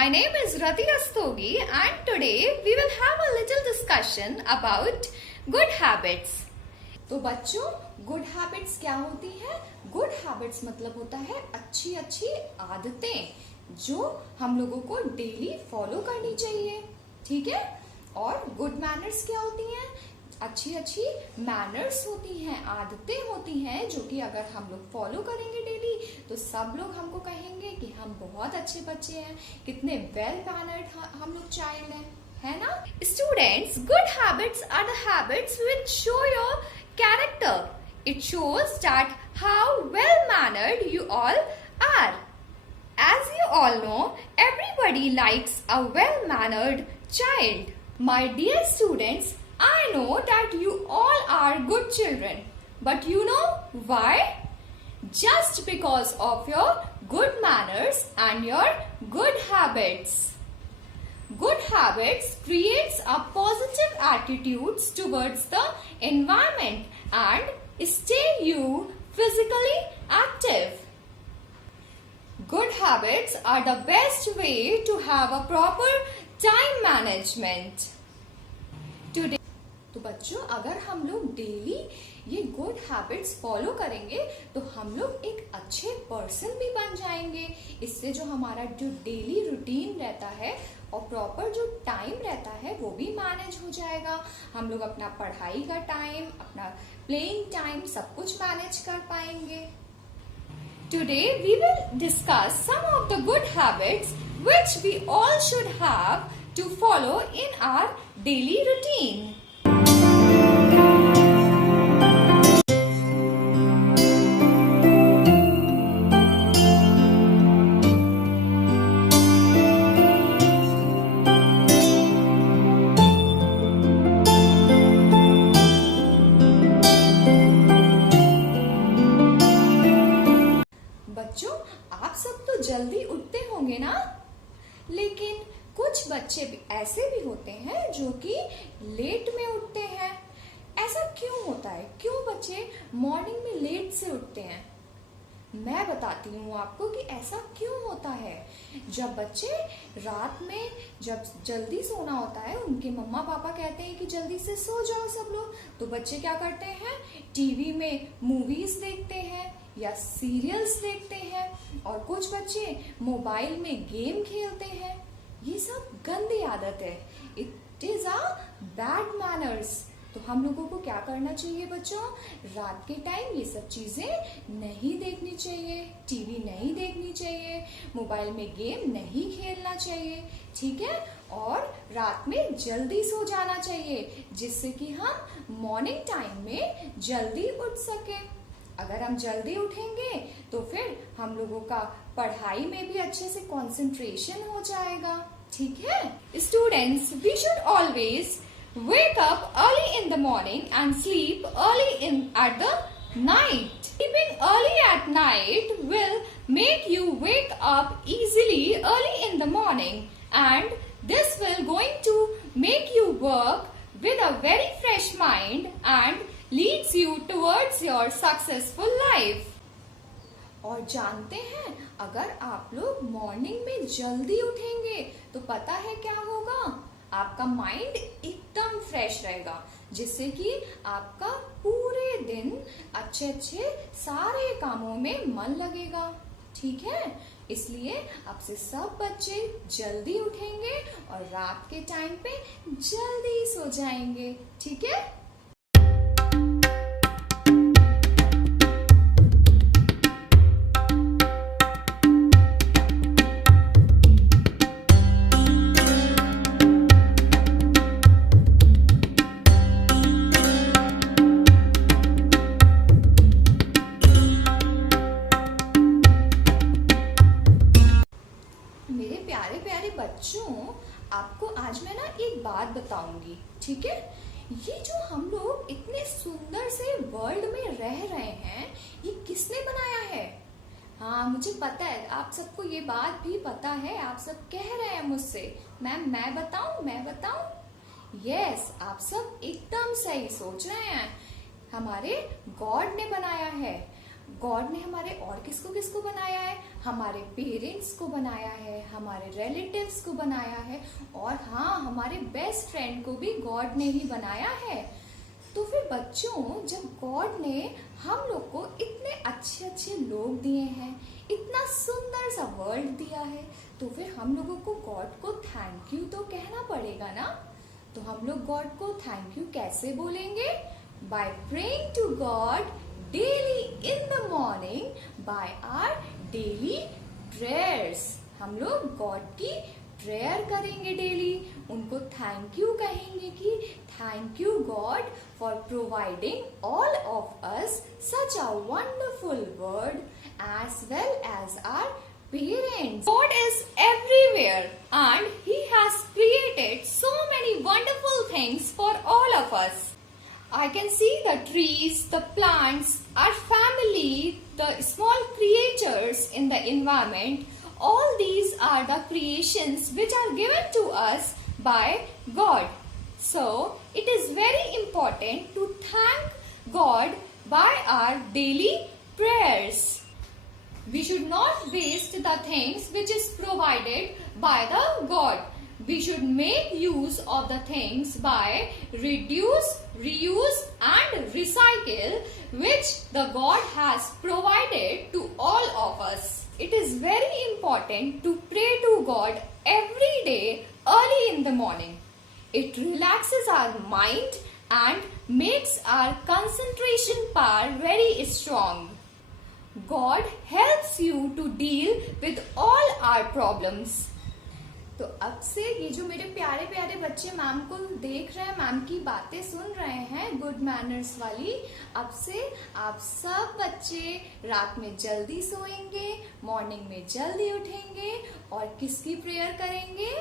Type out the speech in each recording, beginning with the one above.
My name is Rati Rastogi and today we will have a little discussion about good habits. तो बच्चों, good habits क्या होती है? Good habits मतलब होता है अच्छी अच्छी आदतें जो हम लोगों को डेली फॉलो करनी चाहिए, ठीक है? और गुड मैनर्स क्या होती हैं? अच्छी अच्छी मैनर्स होती हैं, आदतें होती हैं जो कि अगर हम लोग फॉलो करेंगे डेली तो सब लोग हमको कहेंगे कि हम बहुत अच्छे बच्चे हैं, कितने वेल मैनर्ड हम लोग चाइल्ड हैं, है ना? Students, good habits are the habits which show your character. It shows that how well mannered you all are. As you all know, everybody likes a well mannered child. My dear students, I know that you all are good children. But you know why? Just because of your good manners and your good habits. Good habits creates a positive attitudes towards the environment and stay you physically active. Good habits are the best way to have a proper time management. Today, तो बच्चों, अगर हम लोग daily ये good habits follow करेंगे तो हम लोग एक अच्छे पर्सन भी बन जाएंगे। इससे जो हमारा जो डेली रूटीन रहता है और प्रॉपर जो टाइम रहता है वो भी मैनेज हो जाएगा। हम लोग अपना पढ़ाई का टाइम, अपना प्लेइंग टाइम सब कुछ मैनेज कर पाएंगे। Today we will discuss some of the good habits which we all should have to follow in our daily routine. बच्चों, आप सब तो जल्दी उठते होंगे ना? लेकिन कुछ बच्चे भी ऐसे भी होते हैं जो कि लेट में उठते हैं। ऐसा क्यों होता है? क्यों बच्चे मॉर्निंग में लेट से उठते हैं? मैं बताती हूँ आपको कि ऐसा क्यों होता है। जब बच्चे रात में जब जल्दी सोना होता है, उनके मम्मा पापा कहते हैं कि जल्दी से सो जाओ सब लोग, तो बच्चे क्या करते हैं? टीवी में मूवीज देखते हैं या सीरियल्स देखते हैं और कुछ बच्चे मोबाइल में गेम खेलते हैं। ये सब गंदी आदत है। It is a bad manners. तो हम लोगों को क्या करना चाहिए बच्चों? रात के टाइम ये सब चीजें नहीं देखनी चाहिए, टीवी नहीं देखनी चाहिए, मोबाइल में गेम नहीं खेलना चाहिए, ठीक है? और रात में जल्दी सो जाना चाहिए जिससे कि हम मॉर्निंग टाइम में जल्दी उठ सके। अगर हम जल्दी उठेंगे तो फिर हम लोगों का पढ़ाई में भी अच्छे से कंसंट्रेशन हो जाएगा, ठीक है? Students, we should always wake up early in the morning and sleep early at the night. Sleeping early at night will make you wake up easily early in the morning, and this will going to make you work with a very fresh mind and leads you towards your successful life. और जानते हैं, अगर आप लोग morning में जल्दी उठेंगे तो पता है क्या होगा? आपका माइंड एकदम फ्रेश रहेगा जिससे कि आपका पूरे दिन अच्छे अच्छे सारे कामों में मन लगेगा, ठीक है? इसलिए आपसे सब बच्चे जल्दी उठेंगे और रात के टाइम पे जल्दी सो जाएंगे, ठीक है? बच्चों, आपको आज मैं ना एक बात बताऊंगी, ठीक है? ये जो हम लोग इतने सुंदर से वर्ल्ड में रह रहे हैं, ये किसने बनाया है? हाँ, मुझे पता है, आप सबको ये बात भी पता है। आप सब कह रहे हैं मुझसे, मैम मैं बताऊं? यस, आप सब एकदम सही सोच रहे हैं। हमारे गॉड ने बनाया है। गॉड ने हमारे और किसको किसको बनाया है? हमारे पेरेंट्स को बनाया है, हमारे रिलेटिव्स को बनाया है, और हाँ, हमारे बेस्ट फ्रेंड को भी गॉड ने ही बनाया है। तो फिर बच्चों, जब गॉड ने हम लोग को इतने अच्छे अच्छे लोग दिए हैं, इतना सुंदर सा वर्ल्ड दिया है, तो फिर हम लोगों को गॉड को थैंक यू तो कहना पड़ेगा ना। तो हम लोग गॉड को थैंक यू कैसे बोलेंगे? By praying to God daily in the morning by our daily prayers. हम लोग गॉड की प्रेयर करेंगे डेली, उनको थैंक यू कहेंगे कि thank you God for providing all of us such a wonderful world as well as our parents. God is everywhere and He has created so many wonderful things for all of us. I can see the trees, the plants, our family, the small creatures in the environment. All these are the creations which are given to us by God. So, it is very important to thank God by our daily prayers. We should not waste the things which is provided by the God. We should make use of the things by reduce, reuse and recycle which the God has provided to all of us. It is very important to pray to God every day early in the morning. It relaxes our mind and makes our concentration power very strong. God helps you to deal with all our problems. तो अब से ये जो मेरे प्यारे प्यारे बच्चे ma'am को देख रहे हैं, मैम की बातें सुन रहे हैं गुड मैनर्स वाली, अब से आप सब बच्चे रात में जल्दी सोएंगे, मॉर्निंग में जल्दी उठेंगे और किसकी प्रेयर करेंगे?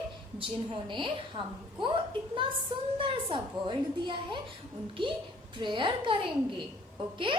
जिन्होंने हमको इतना सुंदर सा वर्ल्ड दिया है, उनकी प्रेयर करेंगे। Okay?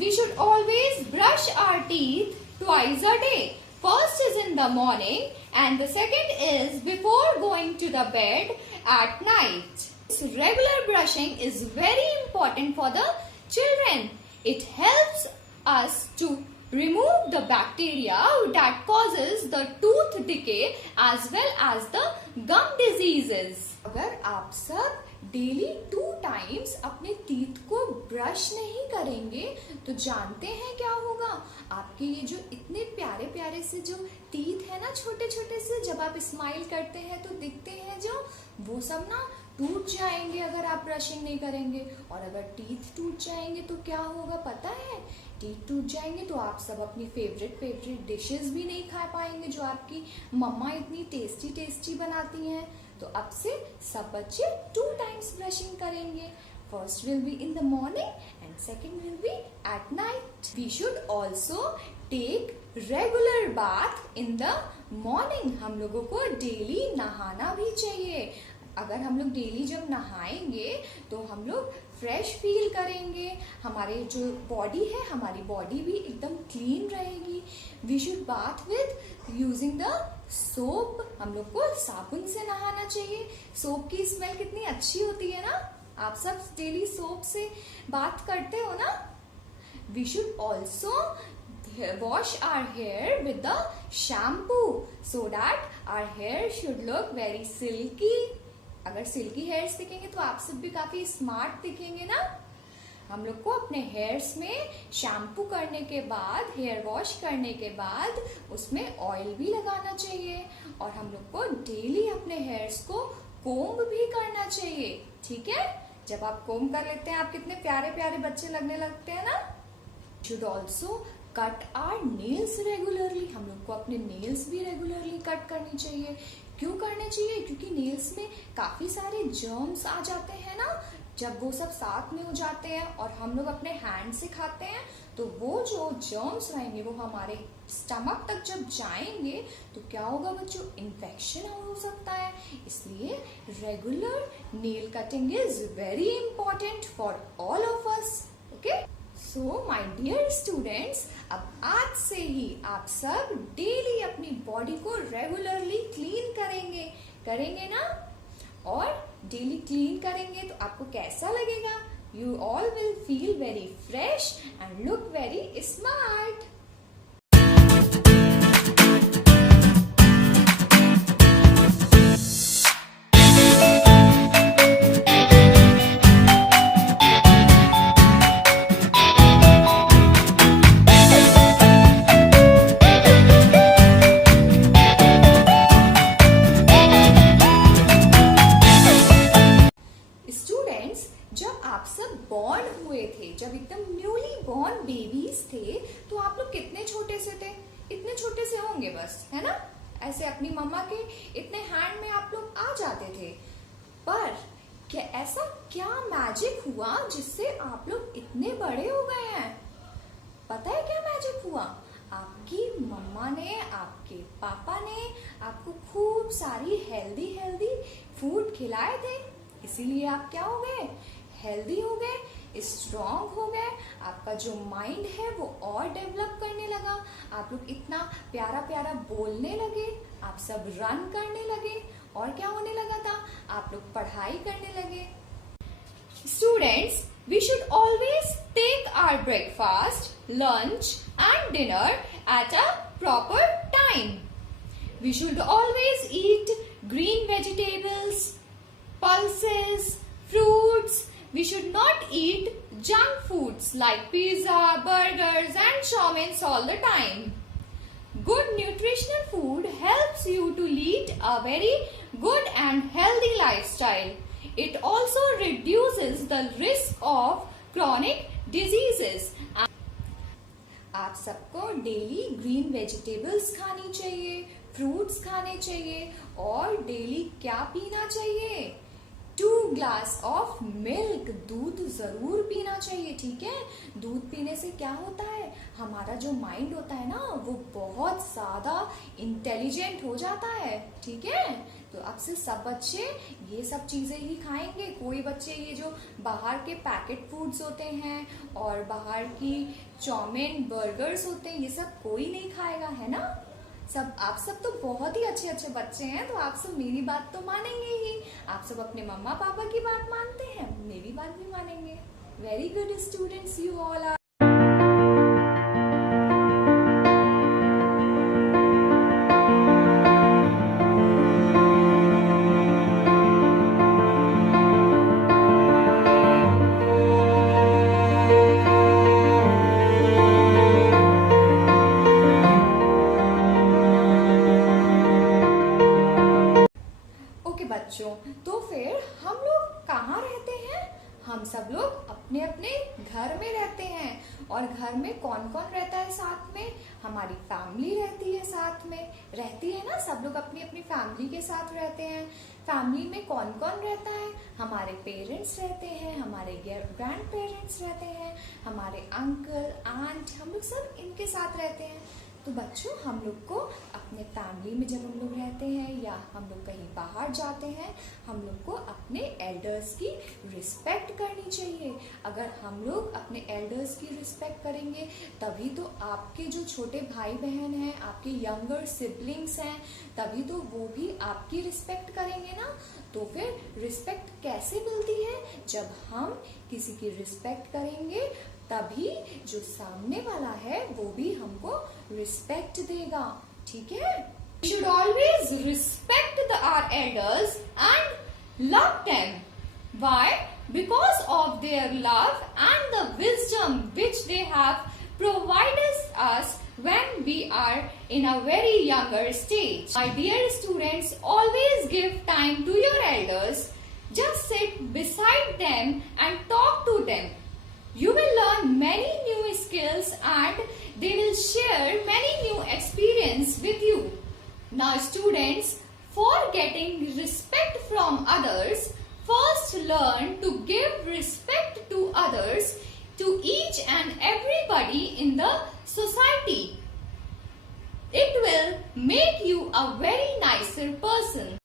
We should always brush our teeth twice a day. First is in the morning and the second is before going to the bed at night. So regular brushing is very important for the children. It helps us to remove the bacteria that causes the tooth decay as well as the gum diseases. अगर आप सब daily 2 times अपने teeth को brush नहीं करेंगे तो जानते हैं क्या होगा? आपके ये जो इतने प्यारे प्यारे से जो टीथ है ना, छोटे छोटे से, जब आप स्माइल करते हैं तो दिखते हैं जो, वो सब ना टूट जाएंगे अगर आप ब्रशिंग नहीं करेंगे। और अगर टीथ टूट जाएंगे तो क्या होगा पता है? टीथ टूट जाएंगे तो आप सब अपनी फेवरेट डिशेस भी नहीं खा पाएंगे जो आपकी मम्मा इतनी टेस्टी टेस्टी बनाती हैं। तो अब से सब बच्चे 2 times ब्रशिंग करेंगे। First will be in the morning and second will be at night. We should also take regular bath in the morning. हम लोगों को डेली नहाना भी चाहिए। अगर हम लोग डेली जब नहाएंगे तो हम लोग फ्रेश फील करेंगे, हमारे जो बॉडी है, हमारी बॉडी भी एकदम क्लीन रहेगी। We should bath with using the soap. हम लोग को साबुन से नहाना चाहिए। सोप की स्मेल कितनी अच्छी होती है ना। आप सब डेली सोप से बात करते हो ना। We should also wash our hair with the shampoo so that our hair should look very silky. अगर सिल्की हेयर्स दिखेंगे तो आप सब भी काफी स्मार्ट दिखेंगे ना। हम लोग को अपने हेयर्स में शैम्पू करने के बाद, हेयर वॉश करने के बाद उसमें ऑयल भी लगाना चाहिए और हम लोग को डेली अपने हेयर्स को कोम्ब भी करना चाहिए। ठीक है? जब आप कोम्ब कर लेते हैं, आप कितने प्यारे प्यारे बच्चे लगने लगते हैं ना। Should also cut our nails regularly. हम लोग को अपने नेल्स भी रेगुलरली कट करनी चाहिए। क्यों करने चाहिए? क्योंकि नेल्स में काफी सारे जर्म्स आ जाते हैं ना। जब वो सब साथ में हो जाते हैं और हम लोग अपने हैंड से खाते हैं तो वो जो जर्म्स रहेंगे वो हमारे स्टमक तक जब जाएंगे तो क्या होगा बच्चों, इन्फेक्शन हो सकता है। इसलिए regular nail cutting is very important for all of us. Okay, so my dear students, अब आज से ही आप सब डेली अपनी बॉडी को रेगुलरली क्लीन करेंगे ना। और डेली क्लीन करेंगे तो आपको कैसा लगेगा? You all will feel very fresh and look very smart. Students, जब आप सब बॉर्न हुए थे, जब एकदम न्यूली बॉर्न बेबीज थे, तो आप लोग कितने छोटे से थे? इतने छोटे से होंगे बस, है ना? ऐसे अपनी मम्मा के इतने हैंड में आप लोग आ जाते थे। पर क्या ऐसा क्या मैजिक हुआ जिससे आप लोग इतने बड़े हो गए हैं? पता है क्या मैजिक हुआ? आपकी मम्मा ने, आपके पापा ने आपको खूब सारी हेल्दी फूड खिलाए थे, इसीलिए आप क्या हो गए? हेल्दी हो गए, स्ट्रॉन्ग हो गए। आपका जो माइंड है वो और डेवलप करने लगा। आप लोग इतना प्यारा प्यारा बोलने लगे, आप सब रन करने लगे, और क्या होने लगा था? आप लोग पढ़ाई करने लगे। Students, we should always take our breakfast, lunch and dinner at a proper time. We should always eat green vegetables, pulses, fruits. We should not eat junk foods like pizza, burgers and chowmins all the time. Good nutritional food helps you to lead a very good and healthy lifestyle. It also reduces the risk of chronic diseases. आप सबको daily green vegetables खानी चाहिए, fruits खाने चाहिए, और daily क्या पीना चाहिए? 2 ग्लास ऑफ मिल्क, दूध जरूर पीना चाहिए, ठीक है? दूध पीने से क्या होता है, हमारा जो माइंड होता है ना वो बहुत ज्यादा इंटेलिजेंट हो जाता है, ठीक है? तो अब से सब बच्चे ये सब चीजें ही खाएंगे। कोई बच्चे ये जो बाहर के पैकेट फूड्स होते हैं और बाहर की चाउमीन, बर्गर्स होते हैं, ये सब कोई नहीं खाएगा, है ना? सब आप सब तो बहुत ही अच्छे अच्छे बच्चे हैं, तो आप सब मेरी बात तो मानेंगे ही। आप सब अपने मम्मा पापा की बात मानते हैं, मेरी बात भी मानेंगे। Very good students, you all are. बच्चों, तो फिर हम लोग कहाँ रहते हैं? हम सब लोग अपने अपने घर में रहते हैं। और घर में कौन कौन रहता है साथ में? हमारी फैमिली रहती है, साथ में रहती है ना, सब लोग अपनी अपनी फैमिली के साथ रहते हैं। फैमिली में कौन कौन रहता है? हमारे पेरेंट्स रहते हैं, हमारे ग्रैंड पेरेंट्स रहते हैं, हमारे अंकल आंट, हम लोग सब इनके साथ रहते हैं। तो बच्चों, हम लोग को अपने फैमिली में जब हम लोग रहते हैं या हम लोग कहीं बाहर जाते हैं, हम लोग को अपने एल्डर्स की रिस्पेक्ट करनी चाहिए। अगर हम लोग अपने एल्डर्स की रिस्पेक्ट करेंगे तभी तो आपके जो छोटे भाई बहन हैं, आपके यंगर सिबलिंग्स हैं, तभी तो वो भी आपकी रिस्पेक्ट करेंगे ना। तो फिर रिस्पेक्ट कैसे मिलती है? जब हम किसी की रिस्पेक्ट करेंगे तभी जो सामने वाला है वो भी हमको रिस्पेक्ट देगा, ठीक है? We should always respect our elders and love them. Why? Because of their love and the wisdom which they have provided us when we are in a very younger stage. My dear students, always give time to your elders. Just sit beside them and talk to them. You will learn many new skills and they will share many new experience with you. Now students, for getting respect from others, first learn to give respect to others. to each and everybody in the society. It will make you a very nicer person.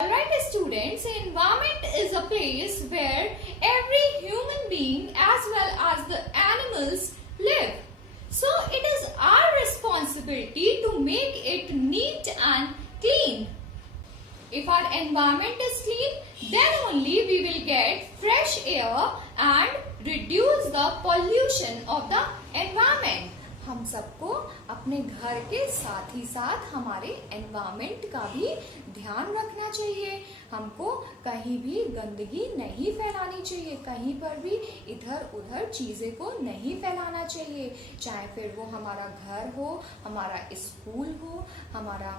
Alright students, environment is a place where every human being as well as the animals live. So it is our responsibility to make it neat and clean. If our environment is clean, then only we will get fresh air and reduce the pollution of the environment. हम सबको अपने घर के साथ ही साथ हमारे environment का भी ध्यान रखना चाहिए। हमको कहीं भी गंदगी नहीं फैलानी चाहिए, कहीं पर भी इधर उधर चीजें को नहीं फैलाना चाहिए, चाहे फिर वो हमारा घर हो, हमारा स्कूल हो, हमारा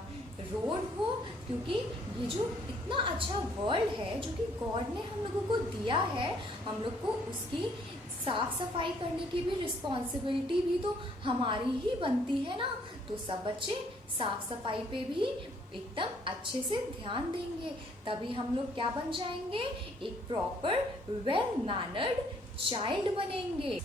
रोड हो, क्योंकि ये जो इतना अच्छा वर्ल्ड है जो कि गॉड ने हम लोगों को दिया है, हम लोग को उसकी साफ सफाई करने की भी रिस्पॉन्सिबिलिटी भी तो हमारी ही बनती है ना। तो सब बच्चे साफ सफाई पे भी एकदम अच्छे से ध्यान देंगे, तभी हम लोग क्या बन जाएंगे, एक प्रॉपर वेल मैनर्ड चाइल्ड बनेंगे।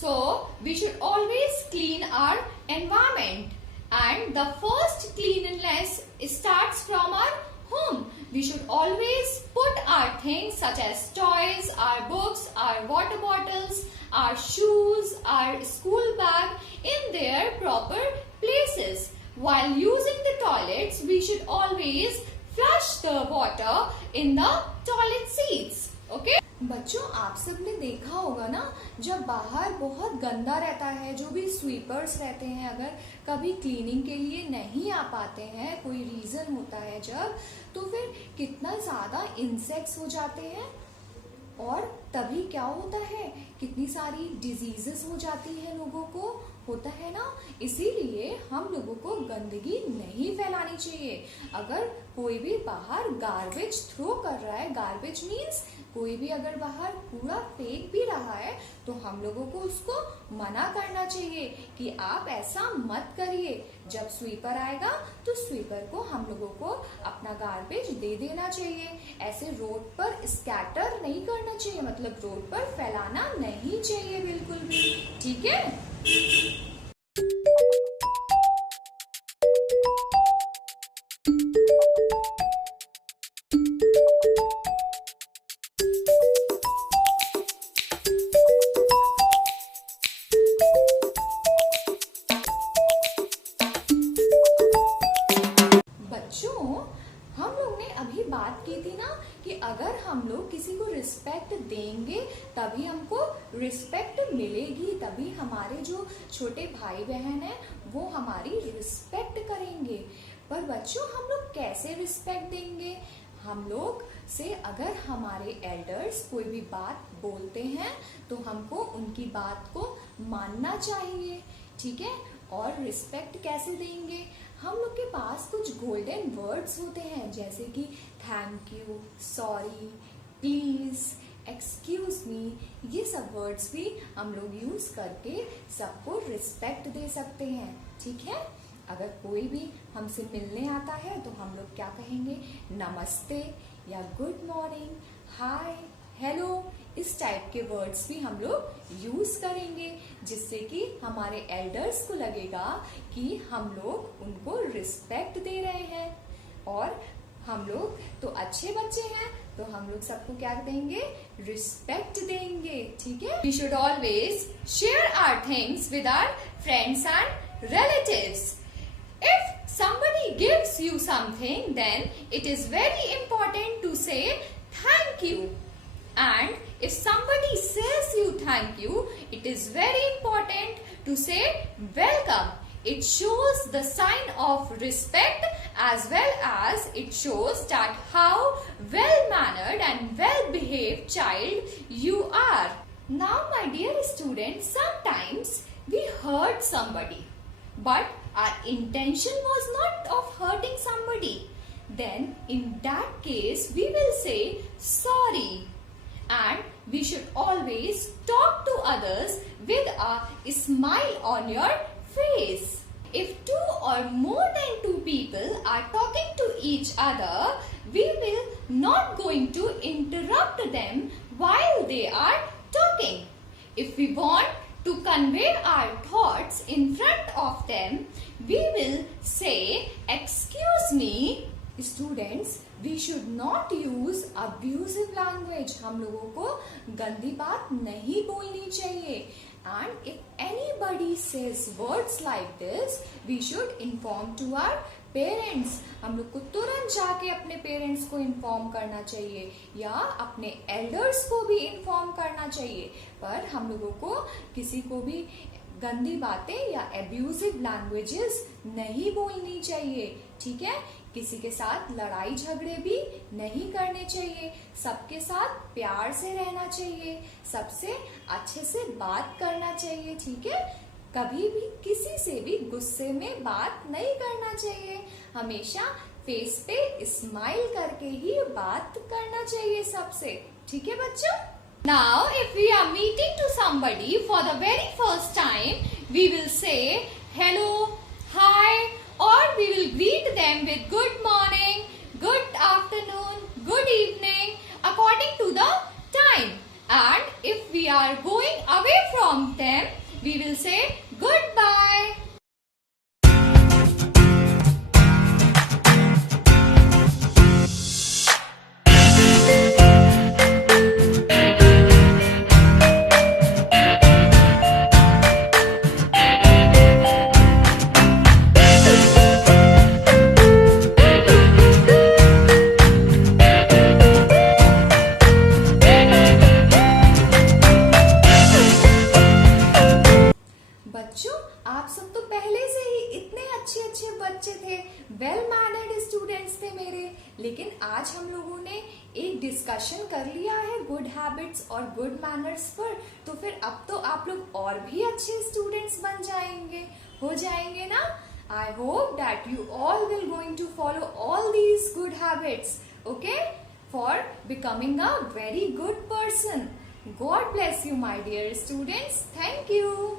So we should always clean our environment and the first cleanliness starts from our home. We should always put our things such as toys, our books, our water bottles, our shoes, our school bag in their proper places. While using the toilets, we should always flush the water in the toilet seats. Okay? बच्चों, आप सबने देखा होगा ना, जब बाहर बहुत गंदा रहता है, जो भी स्वीपर्स रहते हैं अगर कभी क्लीनिंग के लिए नहीं आ पाते हैं, कोई रीजन होता है जब, तो फिर कितना ज्यादा इंसेक्ट्स हो जाते हैं और तभी क्या होता है, कितनी सारी डिजीजेस हो जाती है, लोगों को होता है ना। इसीलिए हम लोगों को गंदगी नहीं फैलानी चाहिए। अगर कोई भी बाहर गार्बेज थ्रो कर रहा है, गार्बेज मीन्स कोई भी अगर बाहर कूड़ा फेंक भी रहा है, तो हम लोगों को उसको मना करना चाहिए कि आप ऐसा मत करिए। जब स्वीपर आएगा तो स्वीपर को हम लोगों को अपना गार्बेज दे देना चाहिए। ऐसे रोड पर स्कैटर नहीं करना चाहिए, मतलब रोड पर फैलाना नहीं चाहिए बिल्कुल भी, ठीक है। हम लोग ने अभी बात की थी ना कि अगर हम लोग किसी को रिस्पेक्ट देंगे तभी हमको रिस्पेक्ट मिलेगी, तभी हमारे जो छोटे भाई बहन हैं वो हमारी रिस्पेक्ट करेंगे। पर बच्चों, हम लोग कैसे रिस्पेक्ट देंगे? हम लोग से अगर हमारे एल्डर्स कोई भी बात बोलते हैं तो हमको उनकी बात को मानना चाहिए, ठीक है। और रिस्पेक्ट कैसे देंगे? हम लोग के पास कुछ गोल्डन वर्ड्स होते हैं, जैसे कि thank you, sorry, please, excuse me, ये सब वर्ड्स भी हम लोग यूज करके सबको रिस्पेक्ट दे सकते हैं, ठीक है। अगर कोई भी हमसे मिलने आता है तो हम लोग क्या कहेंगे? नमस्ते या गुड मॉर्निंग, हाय, हेलो, इस टाइप के वर्ड्स भी हम लोग यूज करेंगे, जिससे कि हमारे एल्डर्स को लगेगा कि हम लोग उनको रिस्पेक्ट दे रहे हैं। और हम लोग तो अच्छे बच्चे हैं, तो हम लोग सबको क्या देंगे? रिस्पेक्ट देंगे, ठीक है? We should always share our things with our friends and relatives. If somebody gives you something, then it is very important to say thank you. And if somebody says you thank you, it is very important to say welcome. It shows the sign of respect, as well as it shows that how well-mannered and well-behaved child you are. Now, my dear students, sometimes we hurt somebody, but our intention was not of hurting somebody. Then in that case we will say sorry. And we should always talk to others with a smile on your face. If two or more than two people are talking to each other, we will not going to interrupt them while they are talking. If we want to convey our thoughts in front of them, we will say, excuse me. Students, we should not use abusive language. हम लोगों को गंदी बात नहीं बोलनी चाहिए. And if anybody says words like this, we should inform to our parents. हम लोग को तुरंत जाके अपने पेरेंट्स को इन्फॉर्म करना चाहिए या अपने एल्डर्स को भी इन्फॉर्म करना चाहिए. पर हम लोगों को किसी को भी गंदी बातें या एब्यूजिव लैंग्वेजेस नहीं बोलनी चाहिए, ठीक है? किसी के साथ लड़ाई झगड़े भी नहीं करने चाहिए. सबके साथ प्यार से रहना चाहिए, सबसे अच्छे से बात करना चाहिए, ठीक है? कभी भी किसी से भी गुस्से में बात नहीं करना चाहिए. हमेशा फेस पे स्माइल करके ही बात करना चाहिए सबसे, ठीक है बच्चों? Now, if we are meeting to somebody for the very first time, we will say hello, hi, or we will greet them with good morning, good afternoon, good evening, according to the time. And if we are going away from them, we will say goodbye. बच्चों, आप सब तो पहले से ही इतने अच्छे अच्छे बच्चे थे, वेल मैनर्ड स्टूडेंट्स थे मेरे. लेकिन आज हम लोगों ने एक डिस्कशन कर लिया है गुड हैबिट्स और गुड मैनर्स पर, तो फिर अब तो आप लोग और भी अच्छे स्टूडेंट्स बन जाएंगे, हो जाएंगे ना? I hope that you all will going to follow all these good habits, okay? For becoming a very good person. God bless you, my dear students. Thank you.